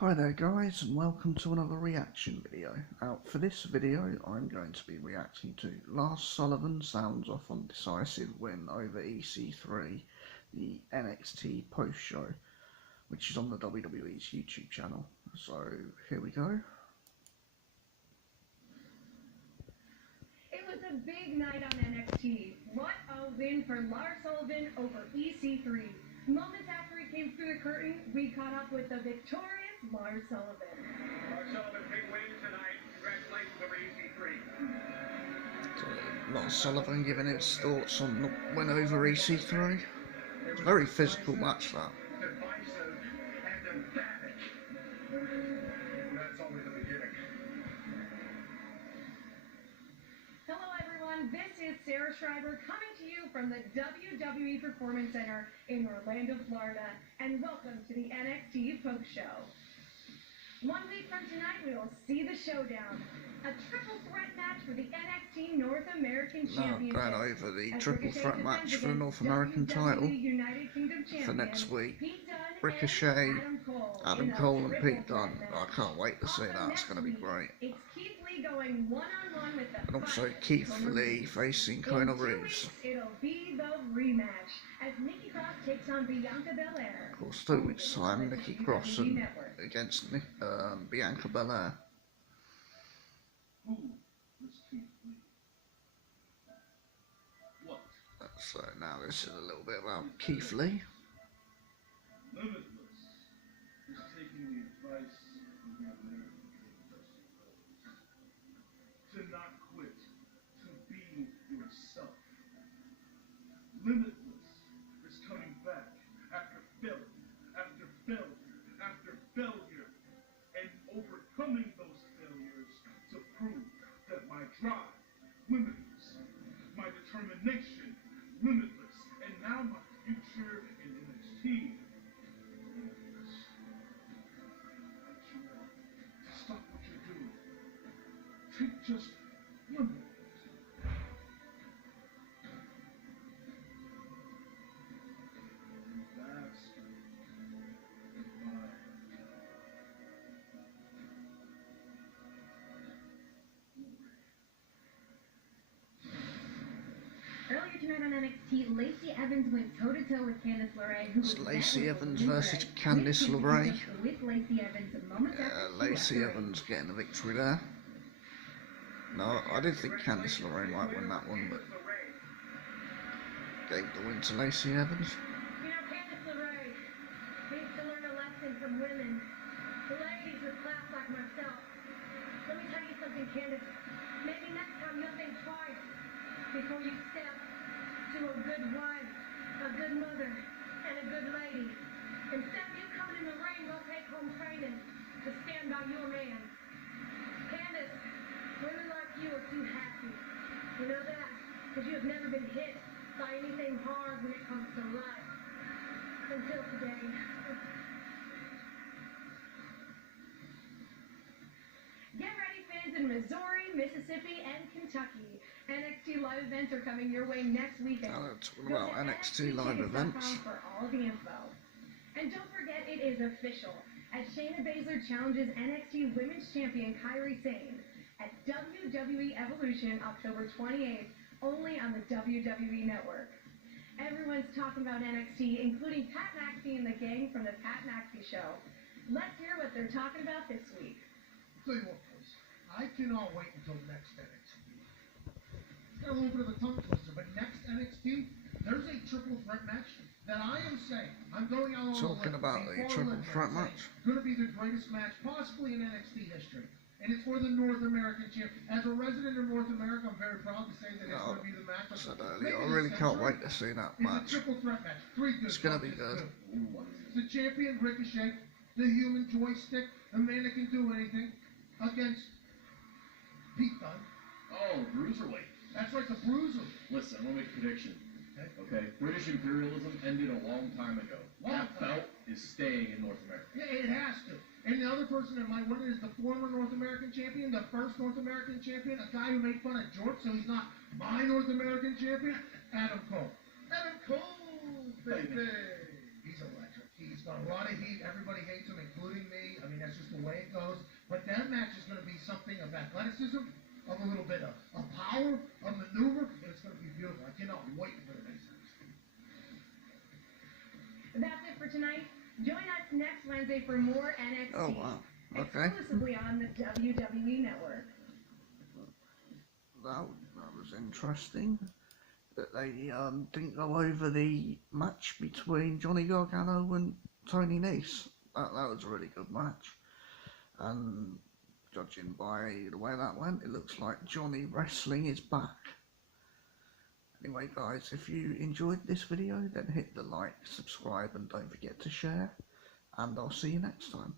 Hi there guys, and welcome to another reaction video. For this video I'm going to be reacting to Lars Sullivan sounds off on Decisive win over EC3, the NXT post show, which is on the WWE's YouTube channel. So here we go. It was a big night on NXT. What a win for Lars Sullivan over EC3. Moments after he came through the curtain, we caught up with the victorious Lars Sullivan. Lars Sullivan, big win tonight. Congratulations over EC3. So, Lars Sullivan giving his thoughts on the win over EC3. It's a very physical match, that. Decisive and emphatic. That's only the beginning. Hello everyone, this is Sarah Schreiber coming to you from the WWE Performance Center in Orlando, Florida, and welcome to the NXT Post Show. 1 week from tonight, we will see the showdown. A triple threat match for the NXT North American Championship. Going over the triple threat match for the North American title for next week. Ricochet, Adam Cole and Pete Dunne. I can't wait to see that, it's going to be great. It's Keith Lee going one-on-one with the And also Keith Lee facing Kona Reeves. It'll be the rematch as Nikki Cross takes on Bianca Belair. Of course, 2 weeks time, Nikki Cross against Bianca Belair. So now this is a little bit about Keith Lee. Limitless is taking the advice of the American to not quit, to be yourself. Limitless is coming back after failure, after failure, after failure, and overcoming those failures to prove that my drive, limitless, my determination, limitless, and now my future in NXT. Stop what you're doing. Take just 1 minute. Earlier tonight on NXT, Lacey Evans went toe-to-toe with Candice LeRae. It's Lacey Evans versus Candice LeRae. With Lacey Evans moments after Lacey Evans getting the victory there. No, I did think Candice LeRae might win that one, but gave the win to Lacey Evans. You know, Candice LeRae needs to learn a lesson from women. The ladies with class like myself. Let me tell you something, Candice. Maybe next time you'll think twice before you step to a good wife, a good mother, and a good lady. Instead of you coming in the ring, go take home training to stand by your man. Candice, women like you are too happy. You know that? Because you have never been hit by anything hard when it comes to life. Until today. Get ready, fans in Missouri, Mississippi, and Kentucky. NXT live events are coming your way next weekend. Talking about NXT live events. For all the info. And don't forget, it is official, as Shayna Baszler challenges NXT Women's Champion Kairi Sane at WWE Evolution October 28th, only on the WWE Network. Everyone's talking about NXT, including Pat McAfee and the gang from the Pat McAfee Show. Let's hear what they're talking about this week. Tell you what, folks, I cannot wait until next NXT. It's got a little bit of a tongue twister, but next NXT, there's a triple threat match that I am saying, I'm going out on Talking about the triple threat match. It's going to be the greatest match possibly in NXT history. And it's for the North American champion. As a resident of North America, I'm very proud to say that it's going to be the match. I really can't wait to see that match. It's a triple threat match. It's going to be good. The champion Ricochet, the human joystick, the man that can do anything, against Pete Dunne. Oh, Bruiserweight. That's right, the Bruiser. Listen, I'm gonna make a prediction. Okay? British imperialism ended a long time ago. That belt is staying in North America. Yeah, it has to. And the other person that might win it is the former North American champion, the first North American champion, a guy who made fun of George, so he's not my North American champion, Adam Cole. Adam Cole, baby. He's electric. He's got a lot of heat. Everybody hates him, including me. I mean, That's just the way it goes. But that match is going to be something of athleticism, of a little bit of power, of maneuver, and it's going to be beautiful. I cannot wait for the next NXT. That's it for tonight. Join us next Wednesday for more NXT. Oh wow. Okay. Exclusively on the WWE Network. That was interesting. That they didn't go over the match between Johnny Gargano and Tony Nese. That was a really good match. And judging by the way that went, it looks like Johnny Wrestling is back. Anyway guys, if you enjoyed this video, then hit the like, subscribe and don't forget to share. And I'll see you next time.